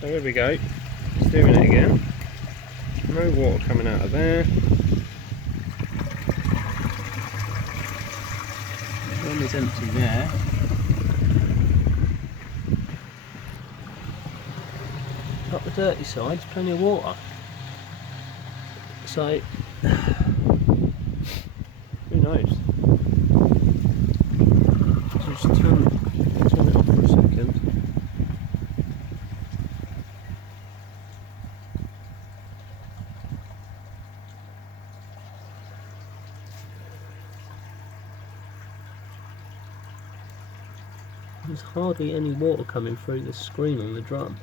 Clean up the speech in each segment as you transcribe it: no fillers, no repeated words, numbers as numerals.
So here we go, it's doing it again. No water coming out of there. Drum is empty there. Up the dirty side, there's plenty of water. So, who knows? Just turn it off for a second. There's hardly any water coming through the screen on the drum.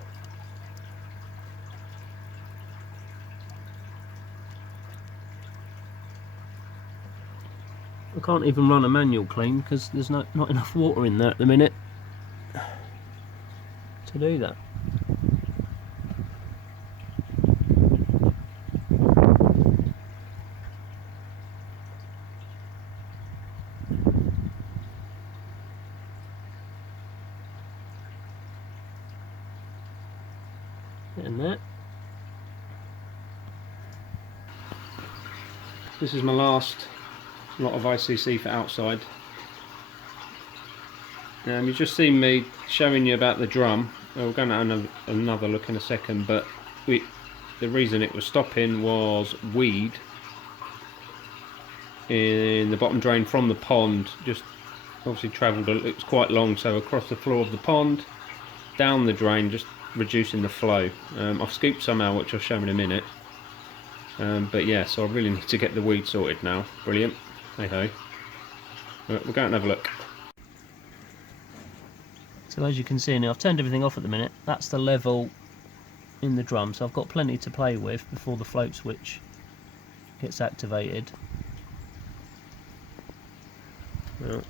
I can't even run a manual clean because there's not enough water in there at the minute to do that. And that. This is my last lot of ICC for outside. You've just seen me showing you about the drum. We're going to have another look in a second, but the reason it was stopping was weed in the bottom drain from the pond. Just obviously travelled, it was quite long, so across the floor of the pond, down the drain, just reducing the flow. I've scooped some out, which I'll show in a minute. But yeah, so I really need to get the weed sorted now. Brilliant. Hey ho. We'll go and have a look. So as you can see now, I've turned everything off at the minute. That's the level in the drum, so I've got plenty to play with before the float switch gets activated. Well,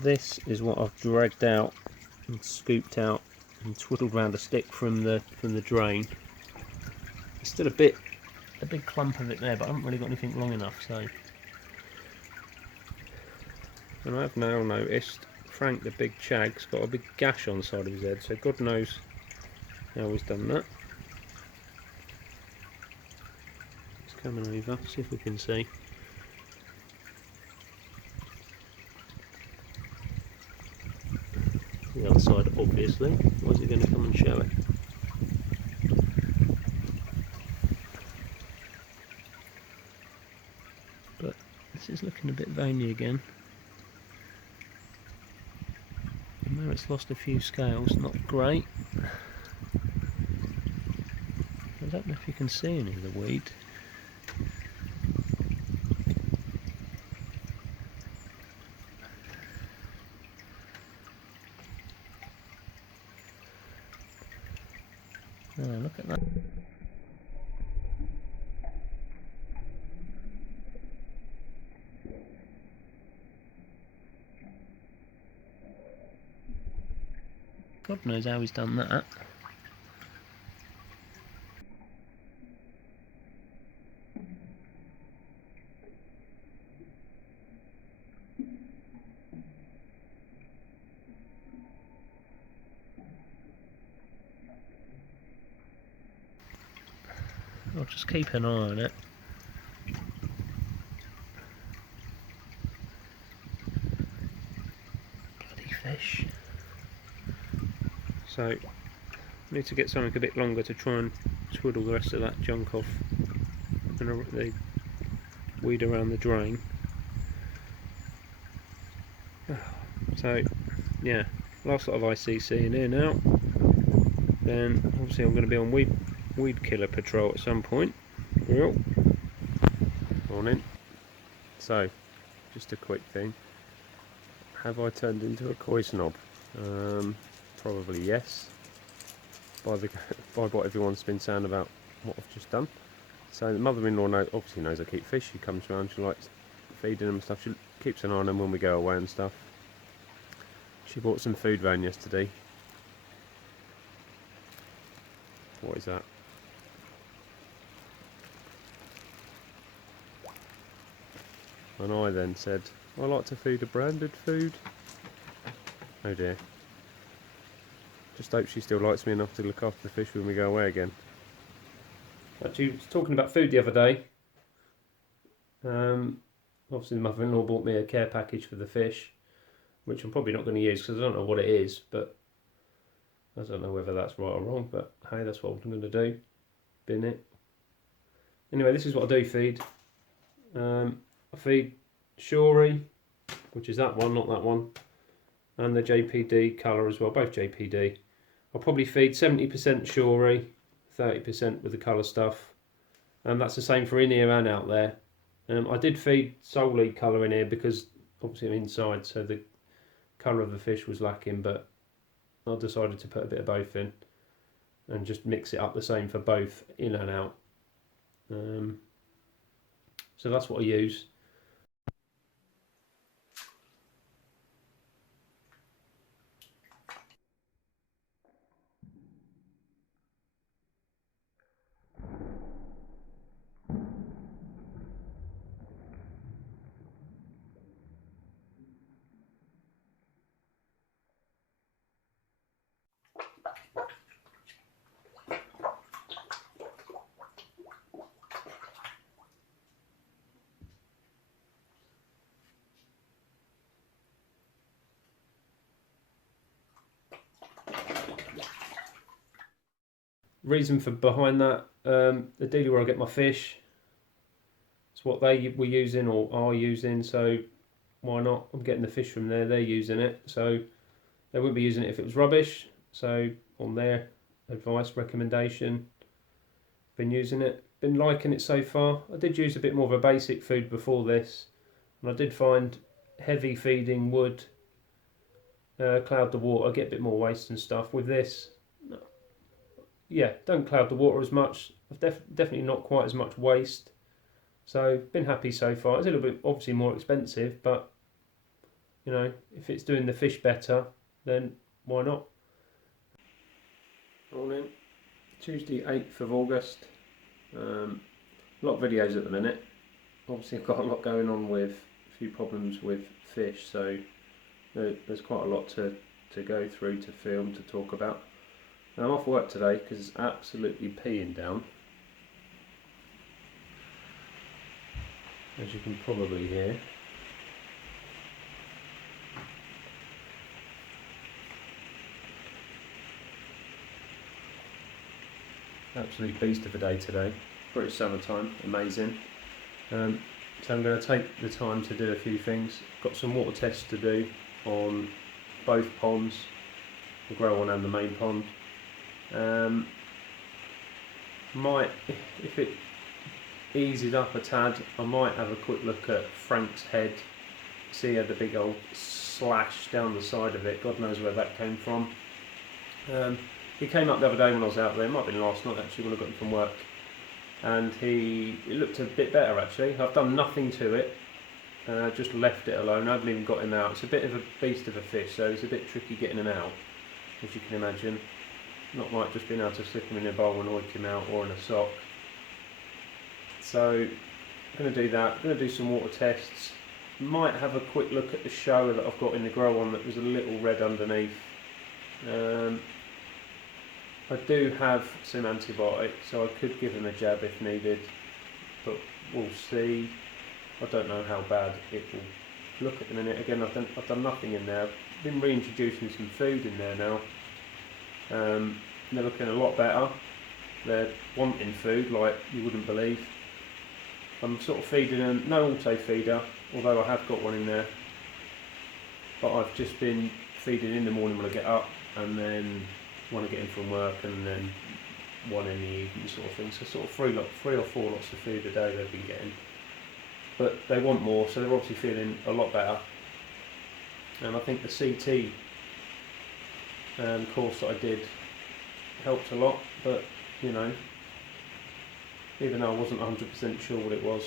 this is what I've dragged out and scooped out and twiddled around a stick from the drain. There's still a big clump of it there, but I haven't really got anything long enough, so. And I've now noticed Frank the big chag's got a big gash on the side of his head, so God knows how he's done that. It's coming over, see if we can see. The other side, obviously. Why is it going to come and show it? But this is looking a bit veiny again. And there it's lost a few scales, not great. I don't know if you can see any of the weed. Oh, look at that. God knows how he's done that. I'll just keep an eye on it. Bloody fish. So, I need to get something a bit longer to try and twiddle the rest of that junk off and the weed around the drain. So, yeah, last lot of ICC in here now. Then, obviously, I'm going to be on weed killer patrol at some point. Real. Morning. So, just a quick thing. Have I turned into a koi snob? Probably yes. By what everyone's been saying about what I've just done. So the mother-in-law obviously knows I keep fish. She comes around, she likes feeding them and stuff. She keeps an eye on them when we go away and stuff. She bought some food van yesterday. What is that? And I then said, I like to feed a branded food. Oh dear. Just hope she still likes me enough to look after the fish when we go away again. Actually, I was talking about food the other day. Obviously, the mother-in-law bought me a care package for the fish, which I'm probably not going to use because I don't know what it is, but I don't know whether that's right or wrong, but hey, that's what I'm going to do. Bin it. Anyway, this is what I do feed. I feed Shori, which is that one, not that one, and the JPD colour as well, both JPD. I'll probably feed 70% Shori, 30% with the colour stuff, and that's the same for in here and out there. I did feed solely colour in here because obviously I'm inside, so the colour of the fish was lacking, but I decided to put a bit of both in and just mix it up the same for both in and out. So that's what I use. Reason for behind that, the dealer where I get my fish, it's what they were using or are using, so why not? I'm getting the fish from there, they're using it, so they wouldn't be using it if it was rubbish. So on their advice, recommendation, been using it, been liking it so far. I did use a bit more of a basic food before this, and I did find heavy feeding would cloud the water, get a bit more waste and stuff. With this, yeah, don't cloud the water as much. I've definitely not quite as much waste. So been happy so far. It's a little bit obviously more expensive, but you know, if it's doing the fish better, then why not? Morning, Tuesday 8th of August. A lot of videos at the minute. Obviously I've got a lot going on with a few problems with fish, so there's quite a lot to go through, to film, to talk about. And I'm off work today because it's absolutely peeing down, as you can probably hear. Absolute beast of a day today. British summertime, amazing. So I'm going to take the time to do a few things. Got some water tests to do on both ponds, the grow one and the main pond. Might, if it eases up a tad, I might have a quick look at Frank's head, see how the big old slash down the side of it, God knows where that came from. He came up the other day when I was out there, it might have been last night actually when I got him from work, and it looked a bit better actually. I've done nothing to it, just left it alone, I haven't even got him out. It's a bit of a beast of a fish, so it's a bit tricky getting him out, as you can imagine. Not like just being able to slip him in a bowl and oink him out, or in a sock. So I'm going to do that, I'm going to do some water tests. Might have a quick look at the shower that I've got in the grow on that was a little red underneath. I do have some antibiotics, so I could give him a jab if needed, but we'll see. I don't know how bad it will look at the minute. Again, I've done nothing in there. I've been reintroducing some food in there now. They're looking a lot better. They're wanting food like you wouldn't believe. I'm sort of feeding them, no auto feeder, although I have got one in there. But I've just been feeding in the morning when I get up, and then when I get in from work, and then one in the evening sort of thing. So sort of three or four lots of food a day they've been getting. But they want more, so they're obviously feeling a lot better. And I think the CT course that I did helped a lot, but you know, even though I wasn't 100% sure what it was,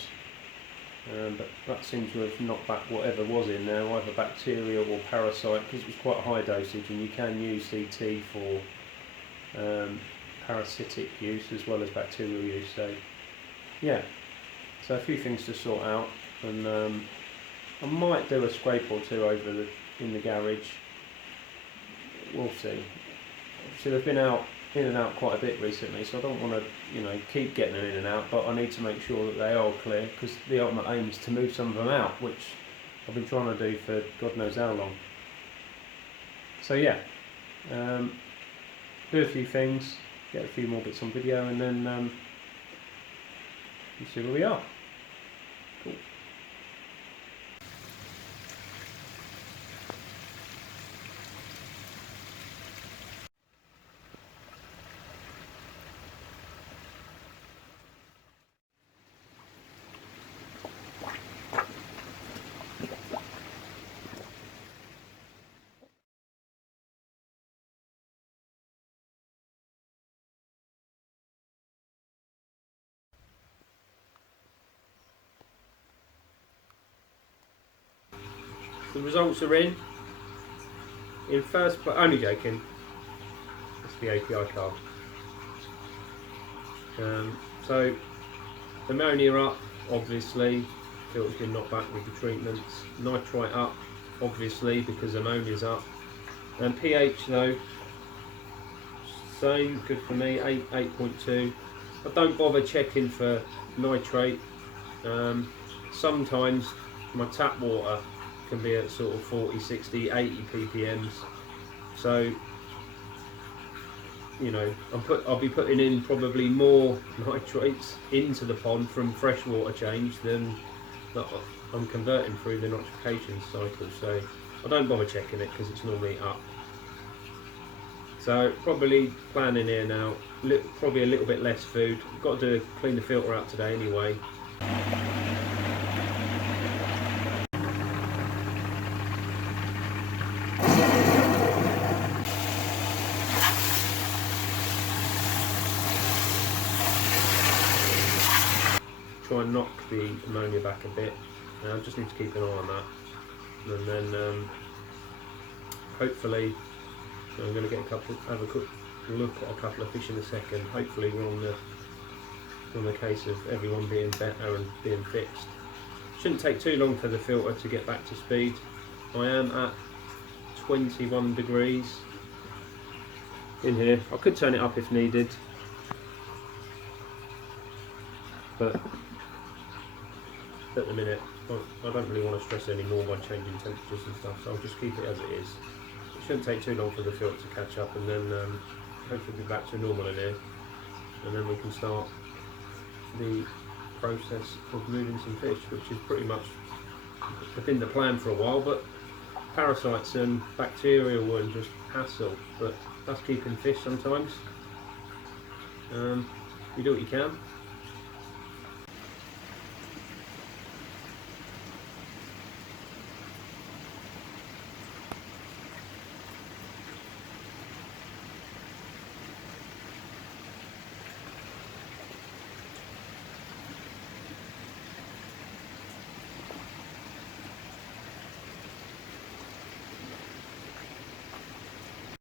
but that seems to have knocked back whatever was in there, either bacteria or parasite, because it was quite a high dosage, and you can use CT for parasitic use as well as bacterial use. So yeah, so a few things to sort out, and I might do a scrape or two over in the garage. We'll see. obviously they've been out in and out quite a bit recently, so I don't want to keep getting them in and out, but I need to make sure that they are clear, because the ultimate aim is to move some of them out, which I've been trying to do for God knows how long. So yeah, do a few things, get a few more bits on video, and then we'll see where we are. Cool. The results are in. In first place, only joking. That's the API card. So ammonia up, obviously. Filter's been knocked back with the treatments. Nitrite up, obviously, because ammonia's up. And pH though, same, good for me. 8.2. I don't bother checking for nitrate. Sometimes my tap water can be at sort of 40, 60, 80 ppms. So, I'll be putting in probably more nitrates into the pond from freshwater change than that I'm converting through the nitrification cycle. So I don't bother checking it because it's normally up. So probably planning here now, probably a little bit less food. Got to clean the filter out today anyway. Try and knock the ammonia back a bit. I just need to keep an eye on that, and then hopefully I'm going to get have a quick look at a couple of fish in a second. Hopefully we're on the case of everyone being better and being fixed. Shouldn't take too long for the filter to get back to speed. I am at 21 degrees in here. I could turn it up if needed, but at the minute I don't really want to stress any more by changing temperatures and stuff, so I'll just keep it as it is. It shouldn't take too long for the filter to catch up, and then hopefully be back to normal in here, and then we can start the process of moving some fish, which is pretty much been the plan for a while, but parasites and bacteria were just hassle, but that's keeping fish sometimes. You do what you can.